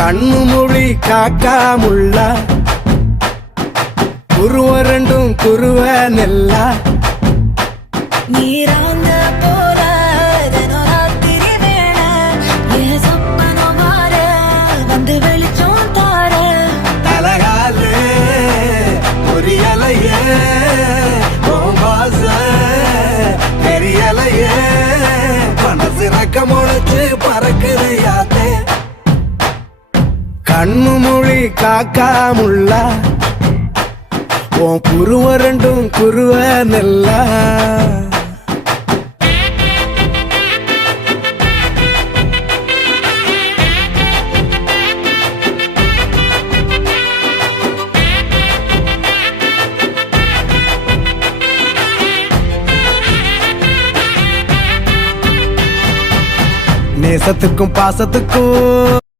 கண்ணு மொழி காக்காமுள்ள குருவ ரெண்டும் குருவ நெல்லா நீராங்க போல தினராத்திரி வேண என் சொப்பனம் மாற வந்து வெளிச்சம் தார தலகாலே பொரியலையே ஓம்பாச பெரியலையே மனசு ரக்க முளைச்சு பறக்குது யாத்தே கண்ணு மொழி காக்காமுள்ள உன் குருவ ரெண்டும் குருவ நெல்லா நேசத்துக்கும் பாசத்துக்கும்